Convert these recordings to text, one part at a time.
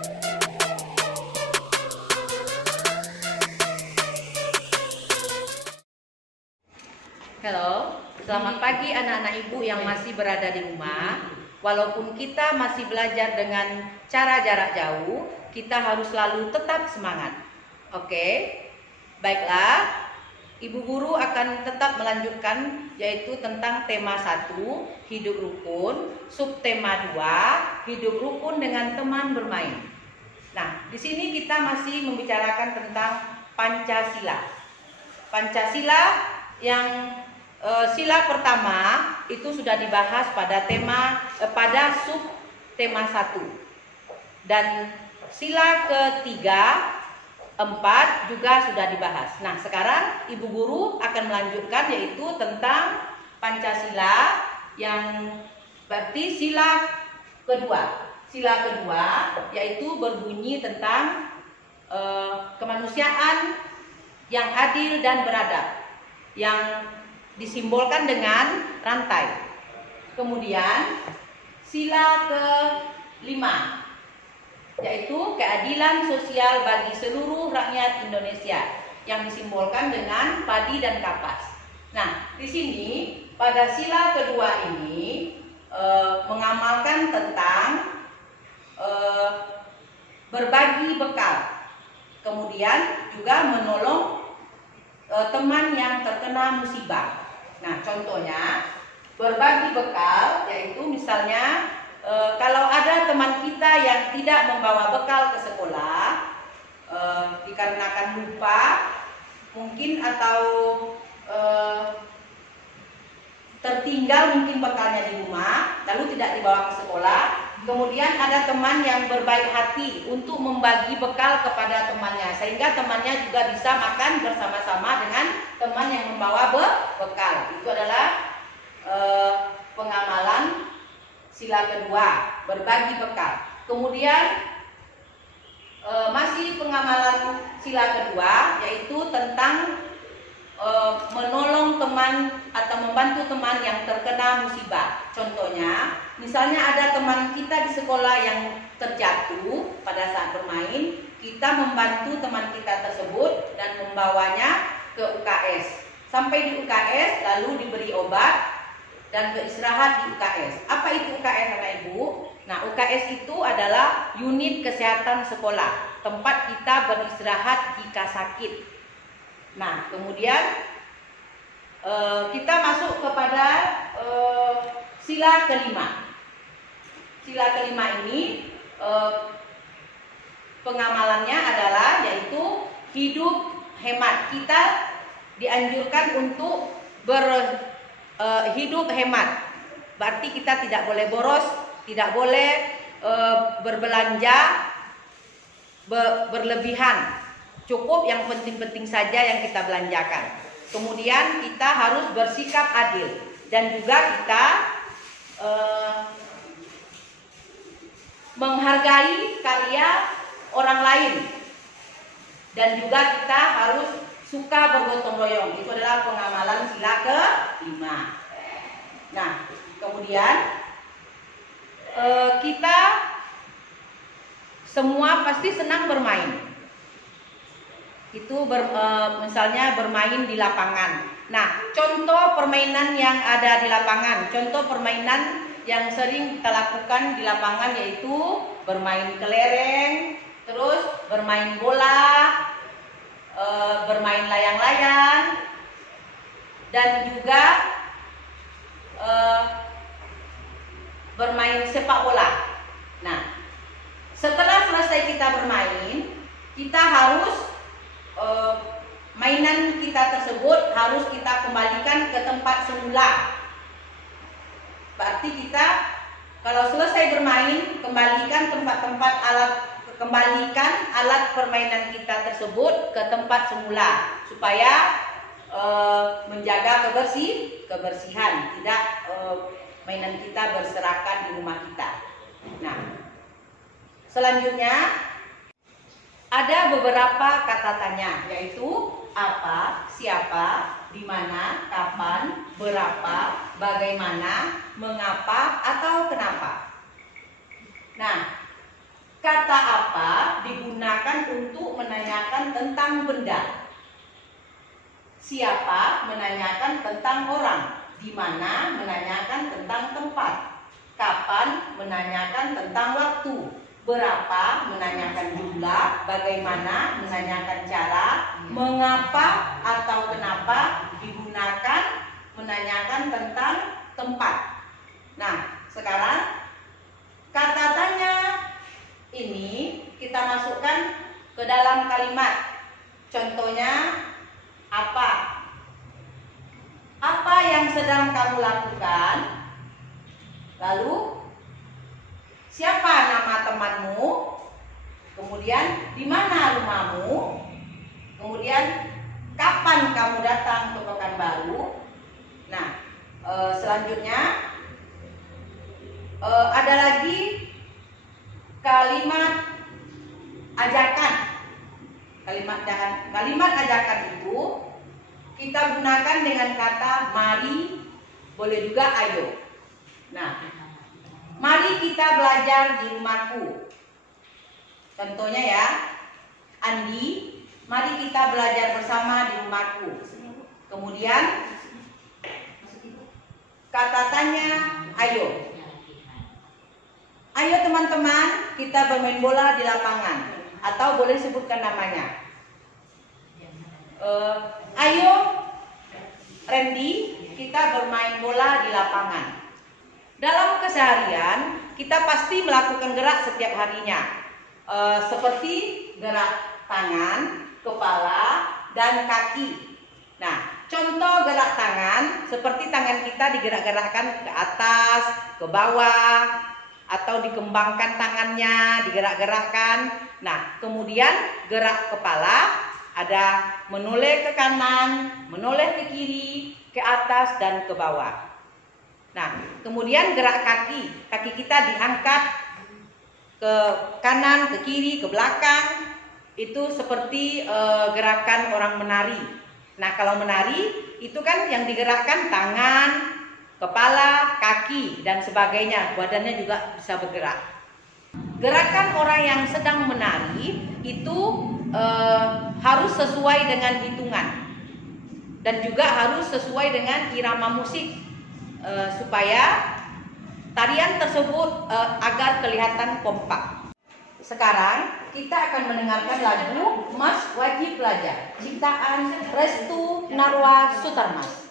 Halo, selamat pagi anak-anak ibu yang masih berada di rumah. Walaupun kita masih belajar dengan cara jarak jauh, kita harus selalu tetap semangat. Oke, baiklah. Ibu guru akan tetap melanjutkan yaitu tentang tema 1, hidup rukun, subtema 2, hidup rukun dengan teman bermain. Nah, di sini kita masih membicarakan tentang Pancasila. Pancasila yang sila pertama itu sudah dibahas pada sub tema 1. Dan sila ketiga, 4 juga sudah dibahas. Nah, sekarang ibu guru akan melanjutkan yaitu tentang Pancasila yang berarti sila kedua. Sila kedua yaitu berbunyi tentang kemanusiaan yang adil dan beradab, yang disimbolkan dengan rantai. Kemudian sila ke-5 yaitu keadilan sosial bagi seluruh rakyat Indonesia, yang disimbolkan dengan padi dan kapas. Nah, di sini pada sila kedua ini mengamalkan tentang berbagi bekal, kemudian juga menolong teman yang terkena musibah. Nah, contohnya berbagi bekal yaitu misalnya kalau ada teman kita yang tidak membawa bekal ke sekolah dikarenakan lupa mungkin atau tertinggal mungkin bekalnya di rumah lalu tidak dibawa ke sekolah, kemudian ada teman yang berbaik hati untuk membagi bekal kepada temannya sehingga temannya juga bisa makan bersama-sama dengan teman yang membawa bekal. Itu adalah pengamalan sila kedua, berbagi bekal. Kemudian masih pengamalan sila kedua yaitu tentang menolong teman atau membantu teman yang terkena musibah. Contohnya, misalnya ada teman kita di sekolah yang terjatuh pada saat bermain, kita membantu teman kita tersebut dan membawanya ke UKS. Sampai di UKS lalu diberi obat dan beristirahat di UKS. Apa itu UKS, anak ibu? Nah, UKS itu adalah unit kesehatan sekolah, tempat kita beristirahat jika sakit. Nah, kemudian kita masuk kepada sila kelima. Sila kelima ini pengamalannya adalah yaitu hidup hemat. Kita dianjurkan untuk hidup hemat. Berarti kita tidak boleh boros, tidak boleh berbelanja berlebihan. Cukup yang penting-penting saja yang kita belanjakan. Kemudian kita harus bersikap adil dan juga kita menghargai karya orang lain dan juga kita harus suka bergotong royong. Itu adalah pengamalan sila ke-5. Nah, kemudian kita semua pasti senang bermain. Itu misalnya bermain di lapangan. Nah, contoh permainan yang ada di lapangan, contoh permainan yang sering kita lakukan di lapangan yaitu bermain kelereng, terus bermain bola, bermain layang-layang, dan juga bermain sepak bola. Nah, setelah selesai kita bermain, kita harus mainan kita tersebut harus kita kembalikan ke tempat semula. Berarti kita kalau selesai bermain, kembalikan alat permainan kita tersebut ke tempat semula supaya menjaga kebersihan, tidak mainan kita berserakan di rumah kita. Nah, selanjutnya ada beberapa kata tanya, yaitu apa, siapa, di mana, kapan, berapa, bagaimana, mengapa, atau kenapa. Nah, kata apa tentang benda. Siapa menanyakan tentang orang. Di mana menanyakan tentang tempat. Kapan menanyakan tentang waktu. Berapa menanyakan jumlah. Bagaimana menanyakan cara. Mengapa atau kenapa digunakan menanyakan tentang tempat. Nah, sekarang kata tanya ini kita masukkan ke dalam kalimat. Contohnya apa? Apa yang sedang kamu lakukan? Lalu siapa nama temanmu? Kemudian di mana rumahmu? Kemudian kapan kamu datang ke Pekanbaru? Nah, selanjutnya ada lagi kalimat ajakan. Kalimat ajakan itu kita gunakan dengan kata mari, boleh juga ayo. Nah, mari kita belajar di rumahku. Contohnya ya, Andi, mari kita belajar bersama di rumahku. Kemudian kata tanya ayo. Ayo teman-teman, kita bermain bola di lapangan. Atau boleh sebutkan namanya. Ayo Randy, kita bermain bola di lapangan. Dalam keseharian kita pasti melakukan gerak setiap harinya, seperti gerak tangan, kepala, dan kaki. Nah, contoh gerak tangan seperti tangan kita digerak-gerakkan ke atas, ke bawah, atau dikembangkan tangannya, digerak-gerakkan. Nah, kemudian gerak kepala ada menoleh ke kanan, menoleh ke kiri, ke atas, dan ke bawah. Nah, kemudian gerak kaki. Kaki kita diangkat ke kanan, ke kiri, ke belakang. Itu seperti gerakan orang menari. Nah, kalau menari itu kan yang digerakkan tangan, kepala, kaki, dan sebagainya. Badannya juga bisa bergerak. Gerakan orang yang sedang menari itu harus sesuai dengan hitungan. Dan juga harus sesuai dengan irama musik. Supaya tarian tersebut agar kelihatan kompak. Sekarang kita akan mendengarkan lagu Mas Wajib Belajar, ciptaan Restu Narwa Sutarmas.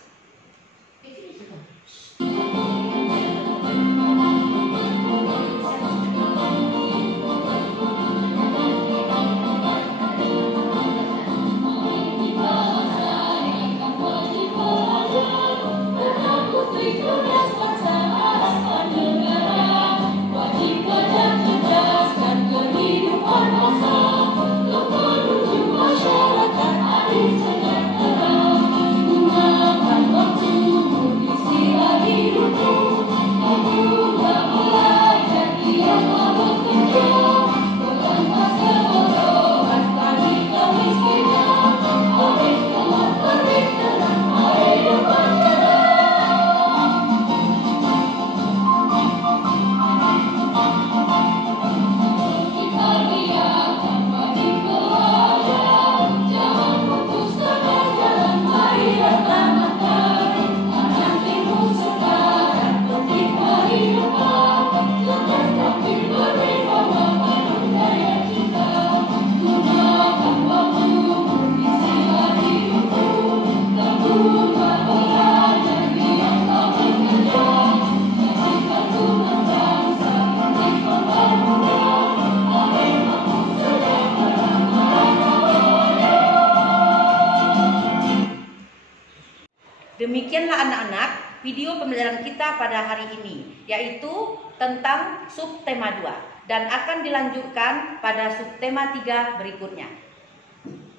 Demikianlah anak-anak video pembelajaran kita pada hari ini, yaitu tentang subtema 2 dan akan dilanjutkan pada subtema 3 berikutnya.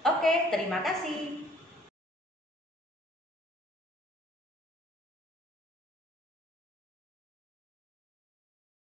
Oke, terima kasih.